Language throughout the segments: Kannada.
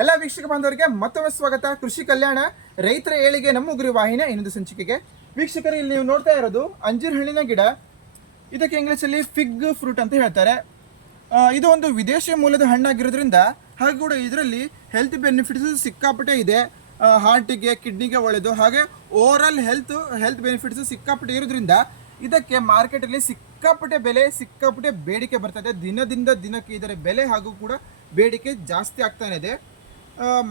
ಎಲ್ಲ ವೀಕ್ಷಕ ಬಾಂಧವರಿಗೆ ಮತ್ತೊಮ್ಮೆ ಸ್ವಾಗತ. ಕೃಷಿ ಕಲ್ಯಾಣ, ರೈತರ ಏಳಿಗೆ ನಮ್ಮ ಉಗುರು ವಾಹಿನಿಯ ಇನ್ನೊಂದು ಸಂಚಿಕೆಗೆ. ವೀಕ್ಷಕರು, ಇಲ್ಲಿ ನೀವು ನೋಡ್ತಾ ಇರೋದು ಅಂಜೂರ ಹಣ್ಣಿನ ಗಿಡ. ಇದಕ್ಕೆ ಇಂಗ್ಲಿಷಲ್ಲಿ ಫಿಗ್ ಫ್ರೂಟ್ ಅಂತ ಹೇಳ್ತಾರೆ. ಇದು ಒಂದು ವಿದೇಶಿ ಮೂಲದ ಹಣ್ಣಾಗಿರೋದ್ರಿಂದ, ಹಾಗೆ ಕೂಡ ಇದರಲ್ಲಿ ಹೆಲ್ತ್ ಬೆನಿಫಿಟ್ಸ್ ಸಿಕ್ಕಾಪಟ್ಟೆ ಇದೆ. ಹಾರ್ಟಿಗೆ ಕಿಡ್ನಿಗೆ ಒಳ್ಳೆಯದು ಹಾಗೆ ಓವರಾಲ್ ಹೆಲ್ತ್ ಹೆಲ್ತ್ ಬೆನಿಫಿಟ್ಸ್ ಸಿಕ್ಕಾಪಟ್ಟೆ ಇರೋದ್ರಿಂದ, ಇದಕ್ಕೆ ಮಾರ್ಕೆಟಲ್ಲಿ ಸಿಕ್ಕಾಪಟ್ಟೆ ಬೆಲೆ, ಸಿಕ್ಕಾಪಟ್ಟೆ ಬೇಡಿಕೆ ಬರ್ತದೆ. ದಿನದಿಂದ ದಿನಕ್ಕೆ ಇದರ ಬೆಲೆ ಹಾಗೂ ಕೂಡ ಬೇಡಿಕೆ ಜಾಸ್ತಿ ಆಗ್ತಾನೆ ಇದೆ.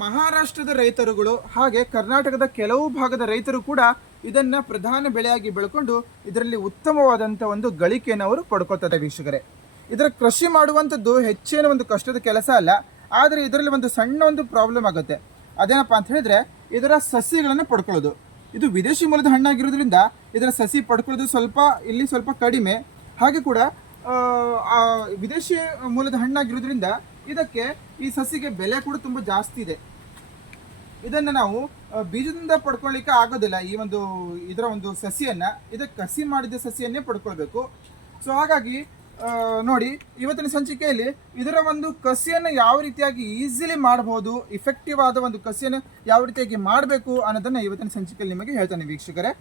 ಮಹಾರಾಷ್ಟ್ರದ ರೈತರುಗಳು ಹಾಗೆ ಕರ್ನಾಟಕದ ಕೆಲವು ಭಾಗದ ರೈತರು ಕೂಡ ಇದನ್ನ ಪ್ರಧಾನ ಬೆಳೆಯಾಗಿ ಬೆಳ್ಕೊಂಡು ಇದರಲ್ಲಿ ಉತ್ತಮವಾದಂಥ ಒಂದು ಗಳಿಕೆಯನ್ನು ಅವರು ಪಡ್ಕೋತಾರೆ ವೀಕ್ಷಕರೇ. ಇದರ ಕೃಷಿ ಮಾಡುವಂಥದ್ದು ಹೆಚ್ಚೇನು ಒಂದು ಕಷ್ಟದ ಕೆಲಸ ಅಲ್ಲ, ಆದರೆ ಇದರಲ್ಲಿ ಒಂದು ಸಣ್ಣ ಒಂದು ಪ್ರಾಬ್ಲಮ್ ಆಗುತ್ತೆ. ಅದೇನಪ್ಪ ಅಂತ ಹೇಳಿದ್ರೆ ಇದರ ಸಸಿಗಳನ್ನು ಪಡ್ಕೊಳ್ಳೋದು. ಇದು ವಿದೇಶಿ ಮೂಲದ ಹಣ್ಣಾಗಿರೋದ್ರಿಂದ ಇದರ ಸಸಿ ಪಡ್ಕೊಳ್ಳೋದು ಸ್ವಲ್ಪ ಇಲ್ಲಿ ಸ್ವಲ್ಪ ಕಡಿಮೆ. ಹಾಗೆ ಕೂಡ ವಿದೇಶಿ ಮೂಲದ ಹಣ್ಣಾಗಿರೋದ್ರಿಂದ ಇದಕ್ಕೆ ಈ ಸಸಿಗೆ ಬೆಲೆ ಕೂಡ ತುಂಬ ಜಾಸ್ತಿ ಇದೆ. ಇದನ್ನು ನಾವು ಬೀಜದಿಂದ ಪಡ್ಕೊಳ್ಳಿಕ್ಕೆ ಆಗೋದಿಲ್ಲ. ಈ ಒಂದು ಇದರ ಒಂದು ಸಸಿಯನ್ನ ಇದಕ್ಕೆ ಕಸಿ ಮಾಡಿದ ಸಸಿಯನ್ನೇ ಪಡ್ಕೊಳ್ಬೇಕು. ಸೊ ಹಾಗಾಗಿ ನೋಡಿ, ಇವತ್ತಿನ ಸಂಚಿಕೆಯಲ್ಲಿ ಇದರ ಒಂದು ಕಸಿಯನ್ನು ಯಾವ ರೀತಿಯಾಗಿ ಈಸಿಲಿ ಮಾಡಬಹುದು ಇಫೆಕ್ಟಿವ್ ಆದ ಒಂದು ಕಸಿಯನ್ನು ಯಾವ ರೀತಿಯಾಗಿ ಮಾಡಬೇಕು ಅನ್ನೋದನ್ನು ಇವತ್ತಿನ ಸಂಚಿಕೆಯಲ್ಲಿ ನಿಮಗೆ ಹೇಳ್ತಾನೆ ವೀಕ್ಷಕರೇ.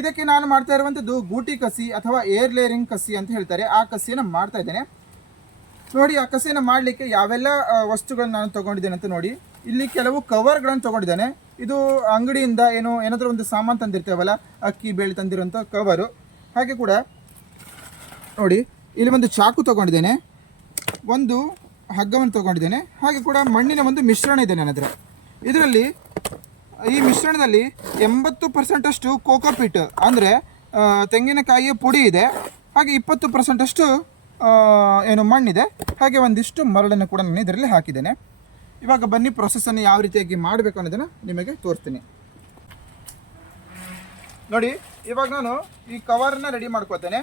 ಇದಕ್ಕೆ ನಾನು ಮಾಡ್ತಾ ಇರುವಂಥದ್ದು ಗೂಟಿ ಕಸಿ ಅಥವಾ ಏರ್ ಲೇರಿಂಗ್ ಕಸಿ ಅಂತ ಹೇಳ್ತಾರೆ. ಆ ಕಸಿಯನ್ನು ಮಾಡ್ತಾ ಇದ್ದೇನೆ. ನೋಡಿ ಆ ಕಸಿಯನ್ನು ಮಾಡಲಿಕ್ಕೆ ಯಾವೆಲ್ಲ ವಸ್ತುಗಳನ್ನು ವಸ್ತುಗಳನ್ನ ನಾನು ತಗೊಂಡಿದ್ದೇನೆ ಅಂತ ನೋಡಿ. ಇಲ್ಲಿ ಕೆಲವು ಕವರ್ಗಳನ್ನು ತಗೊಂಡಿದ್ದೇನೆ. ಇದು ಅಂಗಡಿಯಿಂದ ಏನೋ, ಏನಾದರೂ ಒಂದು ಸಾಮಾನು ತಂದಿರ್ತೇವಲ್ಲ, ಅಕ್ಕಿ ಬೇಳೆ ತಂದಿರುವಂಥ ಕವರು ಹಾಗೆ ಕೂಡ ನೋಡಿ, ಇಲ್ಲಿ ಒಂದು ಚಾಕು ತಗೊಂಡಿದ್ದೇನೆ. ಒಂದು ಹಗ್ಗವನ್ನು ತಗೊಂಡಿದ್ದೇನೆ. ಹಾಗೆ ಕೂಡ ಮಣ್ಣಿನ ಒಂದು ಮಿಶ್ರಣ ಇದೆ ನನ್ನ ಹತ್ರ. ಇದರಲ್ಲಿ, ಈ ಮಿಶ್ರಣದಲ್ಲಿ ಎಂಬತ್ತು ಪರ್ಸೆಂಟಷ್ಟು ಕೋಕೋಪಿಟ್ ಅಂದರೆ ತೆಂಗಿನಕಾಯಿಯ ಪುಡಿ ಇದೆ. ಹಾಗೆ ಇಪ್ಪತ್ತು ಪರ್ಸೆಂಟಷ್ಟು ಏನು ಮಣ್ಣಿದೆ, ಹಾಗೆ ಒಂದಿಷ್ಟು ಮರಳನ್ನು ಕೂಡ ನಾನು ಇದರಲ್ಲಿ ಹಾಕಿದ್ದೇನೆ. ಇವಾಗ ಬನ್ನಿ ಪ್ರೊಸೆಸನ್ನು ಯಾವ ರೀತಿಯಾಗಿ ಮಾಡಬೇಕು ಅನ್ನೋದನ್ನು ನಿಮಗೆ ತೋರಿಸ್ತೀನಿ. ನೋಡಿ, ಇವಾಗ ನಾನು ಈ ಕವರನ್ನು ರೆಡಿ ಮಾಡ್ಕೋತೇನೆ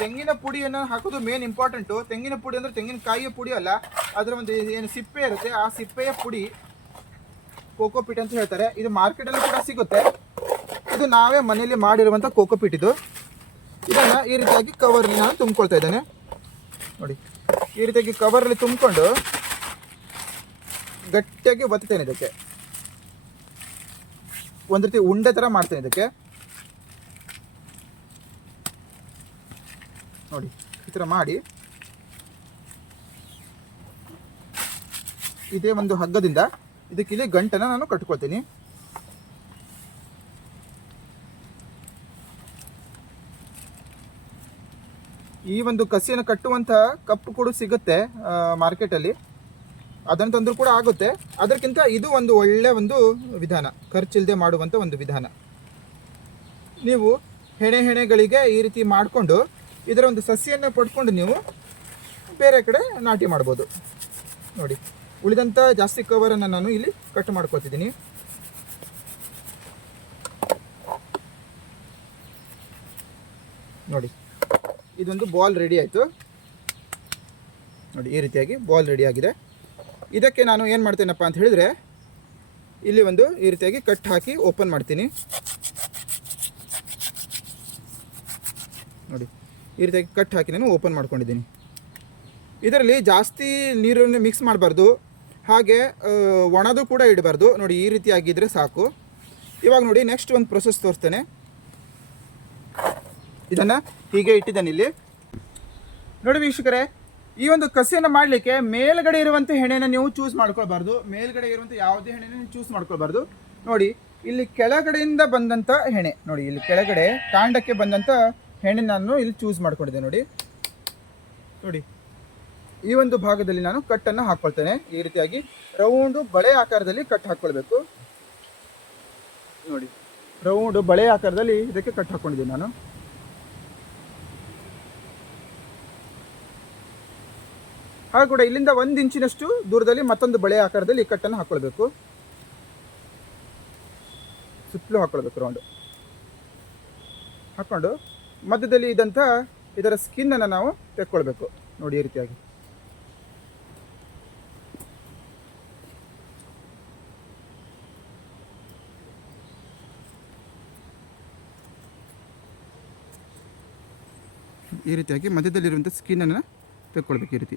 ತೆಂಗಿನ ಪುಡಿಯನ್ನು ಹಾಕೋದು ಮೇನ್ ಇಂಪಾರ್ಟೆಂಟು ತೆಂಗಿನ ಪುಡಿ ಅಂದರೆ ತೆಂಗಿನಕಾಯಿಯ ಪುಡಿ ಅಲ್ಲ, ಅದರ ಒಂದು ಏನು ಸಿಪ್ಪೆ ಇರುತ್ತೆ, ಆ ಸಿಪ್ಪೆಯ ಪುಡಿ ಕೋಕೋಪಿಟ್ ಅಂತ ಹೇಳ್ತಾರೆ. ಇದು ಮಾರ್ಕೆಟಲ್ಲಿ ಕೂಡ ಸಿಗುತ್ತೆ. ಇದು ನಾವೇ ಮನೆಯಲ್ಲಿ ಮಾಡಿರುವಂಥ ಕೋಕೋಪೀಟ್ ಇದು. ಇದನ್ನು ಈ ರೀತಿಯಾಗಿ ಕವರ್ಲಿ ನಾನು ತುಂಬ್ಕೊಳ್ತಾ ಇದ್ದೇನೆ. ನೋಡಿ, ಈ ರೀತಿಯಾಗಿ ಕವರಲ್ಲಿ ತುಂಬಿಕೊಂಡು ಗಟ್ಟಿಯಾಗಿ ಒತ್ತುತ್ತೇನೆ ಇದಕ್ಕೆ. ಒಂದು ರೀತಿ ಉಂಡೆ ಥರ ಮಾಡ್ತೇನೆ ಇದಕ್ಕೆ. ನೋಡಿ, ಈ ಥರ ಮಾಡಿ. ಇದೇ ಒಂದು ಹಗ್ಗದಿಂದ ಇದಕ್ಕೆ ಇಲ್ಲಿ ಗಂಟನ್ನು ನಾನು ಕಟ್ಕೊಳ್ತೀನಿ. ಈ ಒಂದು ಕಸಿಯನ್ನು ಕಟ್ಟುವಂಥ ಕಪ್ಪು ಕೂಡ ಸಿಗುತ್ತೆ ಮಾರ್ಕೆಟಲ್ಲಿ. ಅದನ್ನು ತಂದರೂ ಕೂಡ ಆಗುತ್ತೆ. ಅದಕ್ಕಿಂತ ಇದು ಒಂದು ಒಳ್ಳೆಯ ಒಂದು ವಿಧಾನ ಖರ್ಚಿಲ್ಲದೆ ಮಾಡುವಂಥ ಒಂದು ವಿಧಾನ. ನೀವು ಹೆಣೆ ಹೆಣೆಗಳಿಗೆ ಈ ರೀತಿ ಮಾಡಿಕೊಂಡು, ಇದರ ಒಂದು ಸಸಿಯನ್ನು ಪಡ್ಕೊಂಡು ನೀವು ಬೇರೆ ಕಡೆ ನಾಟಿ ಮಾಡ್ಬೋದು. ನೋಡಿ, ಉಳಿದಂಥ ಜಾಸ್ತಿ ಕವರನ್ನು ನಾನು ಇಲ್ಲಿ ಕಟ್ ಮಾಡ್ಕೊತಿದ್ದೀನಿ. ನೋಡಿ ಇದೊಂದು ಬಾಲ್ ರೆಡಿ ಆಯಿತು. ನೋಡಿ, ಈ ರೀತಿಯಾಗಿ ಬಾಲ್ ರೆಡಿ ಆಗಿದೆ. ಇದಕ್ಕೆ ನಾನು ಏನು ಮಾಡ್ತೇನಪ್ಪ ಅಂತ ಹೇಳಿದರೆ, ಇಲ್ಲಿ ಒಂದು ಈ ರೀತಿಯಾಗಿ ಕಟ್ ಹಾಕಿ ಓಪನ್ ಮಾಡ್ತೀನಿ. ನೋಡಿ, ಈ ರೀತಿಯಾಗಿ ಕಟ್ ಹಾಕಿ ನಾನು ಓಪನ್ ಮಾಡ್ಕೊಂಡಿದ್ದೀನಿ. ಇದರಲ್ಲಿ ಜಾಸ್ತಿ ನೀರನ್ನು ಮಿಕ್ಸ್ ಮಾಡಬಾರ್ದು. ಹಾಗೆ ಒಣದು ಕೂಡ ಇಡಬಾರ್ದು. ನೋಡಿ, ಈ ರೀತಿ ಆಗಿದ್ದರೆ ಸಾಕು. ಇವಾಗ ನೋಡಿ ನೆಕ್ಸ್ಟ್ ಒಂದು ಪ್ರೊಸೆಸ್ ತೋರಿಸ್ತೇನೆ. ಇದನ್ನು ಹೀಗೆ ಇಟ್ಟಿದ್ದೇನೆ ಇಲ್ಲಿ. ನೋಡಿ ವೀಕ್ಷಕರೇ, ಈ ಒಂದು ಕಸಿಯನ್ನು ಮಾಡಲಿಕ್ಕೆ ಮೇಲ್ಗಡೆ ಇರುವಂಥ ಹೆಣೆಯನ್ನು ನೀವು ಚೂಸ್ ಮಾಡ್ಕೊಳ್ಬಾರ್ದು. ಮೇಲ್ಗಡೆ ಇರುವಂಥ ಯಾವುದೇ ಹೆಣೆಯನ್ನು ನೀವು ಚೂಸ್ ಮಾಡ್ಕೊಳ್ಬಾರ್ದು. ನೋಡಿ, ಇಲ್ಲಿ ಕೆಳಗಡೆಯಿಂದ ಬಂದಂಥ ಹೆಣೆ, ನೋಡಿ, ಇಲ್ಲಿ ಕೆಳಗಡೆ ಕಾಂಡಕ್ಕೆ ಬಂದಂಥ ಹೆಣೆ ನಾನು ಇಲ್ಲಿ ಚೂಸ್ ಮಾಡ್ಕೊಂಡಿದ್ದೆ, ನೋಡಿ. ನೋಡಿ, ಈ ಒಂದು ಭಾಗದಲ್ಲಿ ನಾನು ಕಟ್ಟನ್ನು ಹಾಕ್ಕೊಳ್ತೇನೆ ಈ ರೀತಿಯಾಗಿ ರೌಂಡು ಬಳೆ ಆಕಾರದಲ್ಲಿ ಕಟ್ ಹಾಕ್ಕೊಳ್ಬೇಕು ನೋಡಿ ರೌಂಡು ಬಳೆ ಆಕಾರದಲ್ಲಿ ಇದಕ್ಕೆ ಕಟ್ ಹಾಕ್ಕೊಂಡಿದ್ದೀನಿ ನಾನು. ಹಾಗೆ ಕೂಡ ಇಲ್ಲಿಂದ ಒಂದು ಇಂಚಿನಷ್ಟು ದೂರದಲ್ಲಿ ಮತ್ತೊಂದು ಬಳೆ ಆಕಾರದಲ್ಲಿ ಈ ಕಟ್ಟನ್ನು ಹಾಕ್ಕೊಳ್ಬೇಕು ಸುತ್ತಲೂ ಹಾಕ್ಕೊಳ್ಬೇಕು ರೌಂಡು ಹಾಕ್ಕೊಂಡು ಮಧ್ಯದಲ್ಲಿ ಇದ್ದಂಥ ಇದರ ಸ್ಕಿನ್ನನ್ನು ನಾವು ತೆಕ್ಕೊಳ್ಬೇಕು. ನೋಡಿ ಈ ರೀತಿಯಾಗಿ. ಈ ರೀತಿಯಾಗಿ ಮಧ್ಯದಲ್ಲಿರುವಂಥ ಸ್ಕಿನ್ನನ್ನು ತೆಕ್ಕೊಳ್ಬೇಕು ಈ ರೀತಿ.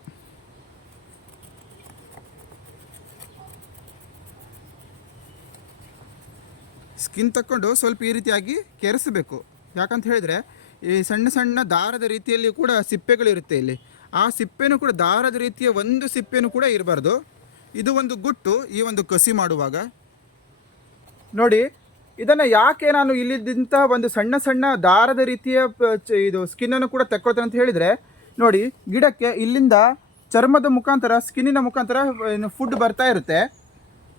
ಸ್ಕಿನ್ ತಕ್ಕೊಂಡು ಸ್ವಲ್ಪ ಈ ರೀತಿಯಾಗಿ ಕೆರೆಸಬೇಕು. ಯಾಕಂತ ಹೇಳಿದರೆ, ಈ ಸಣ್ಣ ಸಣ್ಣ ದಾರದ ರೀತಿಯಲ್ಲಿ ಕೂಡ ಸಿಪ್ಪೆಗಳಿರುತ್ತೆ ಇಲ್ಲಿ. ಆ ಸಿಪ್ಪೆನೂ ಕೂಡ ದಾರದ ರೀತಿಯ ಒಂದು ಸಿಪ್ಪೆನೂ ಕೂಡ ಇರಬಾರ್ದು. ಇದು ಒಂದು ಗುಟ್ಟು, ಈ ಒಂದು ಕಸಿ ಮಾಡುವಾಗ. ನೋಡಿ, ಇದನ್ನು ಯಾಕೆ ನಾನು ಇಲ್ಲಿದ್ದಂತಹ ಒಂದು ಸಣ್ಣ ಸಣ್ಣ ದಾರದ ರೀತಿಯ ಇದು ಸ್ಕಿನ್ನನ್ನು ಕೂಡ ತಕ್ಕೊಳ್ತೇನೆ ಅಂತ ಹೇಳಿದರೆ, ನೋಡಿ, ಗಿಡಕ್ಕೆ ಇಲ್ಲಿಂದ ಚರ್ಮದ ಮುಖಾಂತರ, ಸ್ಕಿನ್ನಿನ ಮುಖಾಂತರ ಫುಡ್ ಬರ್ತಾ ಇರುತ್ತೆ.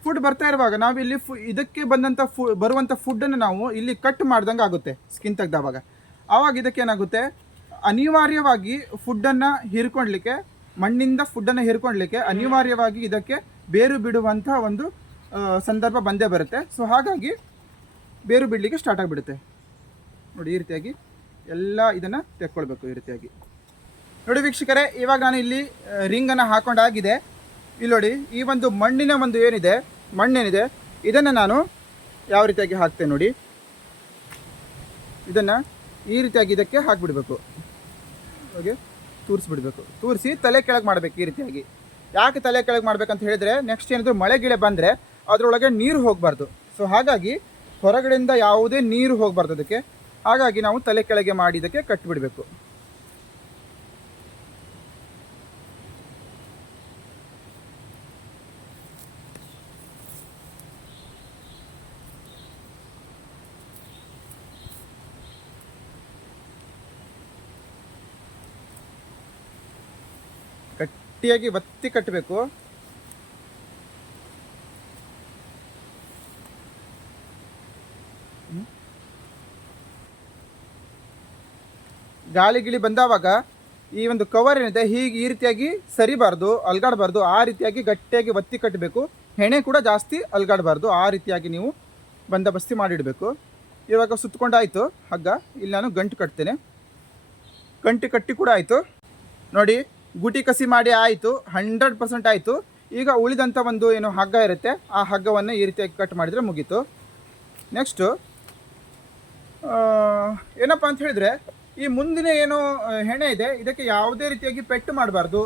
ಫುಡ್ ಬರ್ತಾ ಇರುವಾಗ ನಾವು ಇಲ್ಲಿ ಫು ಇದಕ್ಕೆ ಬಂದಂಥ ಫು ಬರುವಂಥ ಫುಡ್ಡನ್ನು ನಾವು ಇಲ್ಲಿ ಕಟ್ ಮಾಡ್ದಂಗೆ ಆಗುತ್ತೆ ಸ್ಕಿನ್ ತೆಗ್ದವಾಗ. ಆವಾಗ ಇದಕ್ಕೆ ಏನಾಗುತ್ತೆ? ಅನಿವಾರ್ಯವಾಗಿ ಫುಡ್ಡನ್ನು ಹೀರ್ಕೊಳ್ಲಿಕ್ಕೆ, ಮಣ್ಣಿಂದ ಫುಡ್ಡನ್ನು ಹೀರ್ಕೊಳ್ಲಿಕ್ಕೆ ಅನಿವಾರ್ಯವಾಗಿ ಇದಕ್ಕೆ ಬೇರು ಬಿಡುವಂಥ ಒಂದು ಸಂದರ್ಭ ಬಂದೇ ಬರುತ್ತೆ. ಸೊ ಹಾಗಾಗಿ ಬೇರು ಬಿಡಲಿಕ್ಕೆ ಸ್ಟಾರ್ಟ್ ಆಗಿಬಿಡುತ್ತೆ. ನೋಡಿ, ಈ ರೀತಿಯಾಗಿ ಎಲ್ಲ ಇದನ್ನು ತೆಕ್ಕೊಳ್ಬೇಕು, ಈ ರೀತಿಯಾಗಿ. ನೋಡಿ ವೀಕ್ಷಕರೇ, ಇವಾಗ ನಾನು ಇಲ್ಲಿ ರಿಂಗನ್ನು ಹಾಕೊಂಡಾಗಿದೆ. ಇಲ್ಲಿ ನೋಡಿ, ಈ ಒಂದು ಮಣ್ಣಿನ ಒಂದು ಏನಿದೆ ಮಣ್ಣೇನಿದೆ, ಇದನ್ನು ನಾನು ಯಾವ ರೀತಿಯಾಗಿ ಹಾಕ್ತೇನೆ ನೋಡಿ. ಇದನ್ನು ಈ ರೀತಿಯಾಗಿ ಇದಕ್ಕೆ ಹಾಕಿಬಿಡ್ಬೇಕು. ಹಾಗೆ ತೂರಿಸ್ಬಿಡ್ಬೇಕು. ತೂರಿಸಿ ತಲೆ ಕೆಳಗೆ ಮಾಡಬೇಕು ಈ ರೀತಿಯಾಗಿ. ಯಾಕೆ ತಲೆ ಕೆಳಗೆ ಮಾಡ್ಬೇಕಂತ ಹೇಳಿದ್ರೆ ನೆಕ್ಸ್ಟ್ ಏನಾದರೂ ಮಳೆ ಗಿಳೆ ಬಂದರೆ ಅದರೊಳಗೆ ನೀರು ಹೋಗಬಾರ್ದು. ಸೊ ಹಾಗಾಗಿ ಹೊರಗಡೆಯಿಂದ ಯಾವುದೇ ನೀರು ಹೋಗಬಾರ್ದು ಅದಕ್ಕೆ. ಹಾಗಾಗಿ ನಾವು ತಲೆ ಕೆಳಗೆ ಮಾಡಿ ಇದಕ್ಕೆ ಕಟ್ಟಿಬಿಡಬೇಕು ಗಟ್ಟಿಯಾಗಿ ಒತ್ತಿ ಕಟ್ಟಬೇಕು. ಗಾಳಿ ಗಿಳಿ ಬಂದಾವಾಗ ಈ ಒಂದು ಕವರ್ ಏನಿದೆ, ಹೀಗೆ ಈ ರೀತಿಯಾಗಿ ಸರಿಬಾರ್ದು, ಅಲ್ಗಾಡಬಾರ್ದು, ಆ ರೀತಿಯಾಗಿ ಗಟ್ಟಿಯಾಗಿ ಒತ್ತಿ ಕಟ್ಟಬೇಕು. ಹೆಣೆ ಕೂಡ ಜಾಸ್ತಿ ಅಲ್ಗಾಡಬಾರ್ದು, ಆ ರೀತಿಯಾಗಿ ನೀವು ಬಂದೋಬಸ್ತಿ ಮಾಡಿಡಬೇಕು. ಇವಾಗ ಸುತ್ತಕೊಂಡಾಯಿತು ಹಗ್ಗ. ಇಲ್ಲಿ ನಾನು ಗಂಟು ಕಟ್ತೇನೆ. ಗಂಟು ಕಟ್ಟಿ ಕೂಡ ಆಯಿತು. ನೋಡಿ ಗುಟಿ ಕಸಿ ಮಾಡಿ ಆಯಿತು ಹಂಡ್ರೆಡ್ ಪರ್ಸೆಂಟ್ ಆಯಿತು. ಈಗ ಉಳಿದಂಥ ಒಂದು ಏನು ಹಗ್ಗ ಇರುತ್ತೆ, ಆ ಹಗ್ಗವನ್ನು ಈ ರೀತಿಯಾಗಿ ಕಟ್ ಮಾಡಿದರೆ ಮುಗೀತು. ನೆಕ್ಸ್ಟು ಏನಪ್ಪ ಅಂತ ಹೇಳಿದ್ರೆ, ಈ ಮುಂದಿನ ಏನು ಹೆಣೆ ಇದೆ, ಇದಕ್ಕೆ ಯಾವುದೇ ರೀತಿಯಾಗಿ ಪೆಟ್ಟು ಮಾಡಬಾರ್ದು.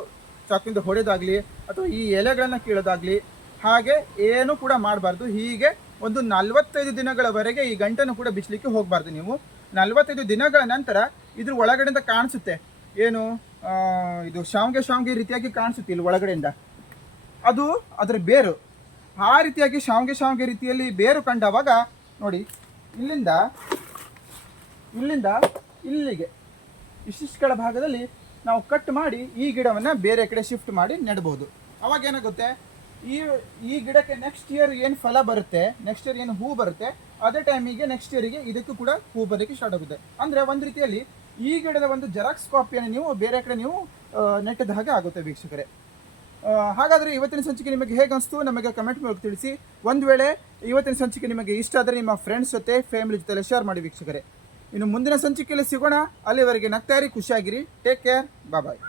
ಚಾಕಿಂದ ಹೊಡೆದಾಗಲಿ, ಅಥವಾ ಈ ಎಲೆಗಳನ್ನು ಕೀಳೋದಾಗಲಿ, ಹಾಗೆ ಏನೂ ಕೂಡ ಮಾಡಬಾರ್ದು. ಹೀಗೆ ಒಂದು ನಲವತ್ತೈದು ದಿನಗಳವರೆಗೆ ಈ ಗಂಟನ್ನು ಕೂಡ ಬಿಚ್ಚಲಿಕ್ಕೆ ಹೋಗಬಾರ್ದು ನೀವು. ನಲವತ್ತೈದು ದಿನಗಳ ನಂತರ ಇದ್ರ ಒಳಗಡೆಯಿಂದ ಕಾಣಿಸುತ್ತೆ. ಏನು? ಇದು ಶಾವಿಗೆ ಶಾವಿಗೆ ರೀತಿಯಾಗಿ ಕಾಣಿಸುತ್ತೆ ಇಲ್ಲಿ ಒಳಗಡೆಯಿಂದ. ಅದು ಅದರ ಬೇರು. ಆ ರೀತಿಯಾಗಿ ಶಾವಿಗೆ ಶಾವಿಗೆ ರೀತಿಯಲ್ಲಿ ಬೇರು ಕಂಡವಾಗ, ನೋಡಿ, ಇಲ್ಲಿಂದ ಇಲ್ಲಿಂದ ಇಲ್ಲಿಗೆ ಇಷ್ಟಿಷ್ಟುಗಳ ಭಾಗದಲ್ಲಿ ನಾವು ಕಟ್ ಮಾಡಿ ಈ ಗಿಡವನ್ನು ಬೇರೆ ಕಡೆ ಶಿಫ್ಟ್ ಮಾಡಿ ನೆಡ್ಬೋದು. ಅವಾಗ ಏನಾಗುತ್ತೆ? ಈ ಈ ಗಿಡಕ್ಕೆ ನೆಕ್ಸ್ಟ್ ಇಯರ್ ಏನು ಫಲ ಬರುತ್ತೆ ನೆಕ್ಸ್ಟ್ ಇಯರ್ ಏನು ಹೂ ಬರುತ್ತೆ, ಅದೇ ಟೈಮಿಗೆ ನೆಕ್ಸ್ಟ್ ಇಯರಿಗೆ ಇದಕ್ಕೂ ಕೂಡ ಹೂ ಬರೋಕ್ಕೆ ಸ್ಟಾರ್ಟ್ ಆಗುತ್ತೆ. ಅಂದರೆ ಒಂದು ರೀತಿಯಲ್ಲಿ ಈ ಗಿಡದ ಒಂದು ಜೆರಾಕ್ಸ್ ಕಾಪಿಯನ್ನು ನೀವು ಬೇರೆ ಕಡೆ ನೀವು ನೆಟ್ಟದ ಹಾಗೆ ಆಗುತ್ತೆ ವೀಕ್ಷಕರೇ. ಹಾಗಾದರೆ ಇವತ್ತಿನ ಸಂಚಿಕೆ ನಿಮಗೆ ಹೇಗೆ ಅನಿಸ್ತು ನಮಗೆ ಕಮೆಂಟ್ ಮೂಲಕ ತಿಳಿಸಿ. ಒಂದು ವೇಳೆ ಇವತ್ತಿನ ಸಂಚಿಕೆ ನಿಮಗೆ ಇಷ್ಟ ಆದರೆ ನಿಮ್ಮ ಫ್ರೆಂಡ್ಸ್ ಜೊತೆ, ಫ್ಯಾಮಿಲಿ ಜೊತೆ ಶೇರ್ ಮಾಡಿ ವೀಕ್ಷಕರೇ. ಇನ್ನು ಮುಂದಿನ ಸಂಚಿಕೆಯಲ್ಲಿ ಸಿಗೋಣ. ಅಲ್ಲಿವರೆಗೆ ನಗ್ತಾಯಿರಿ ಖುಷಿಯಾಗಿರಿ. Take care bye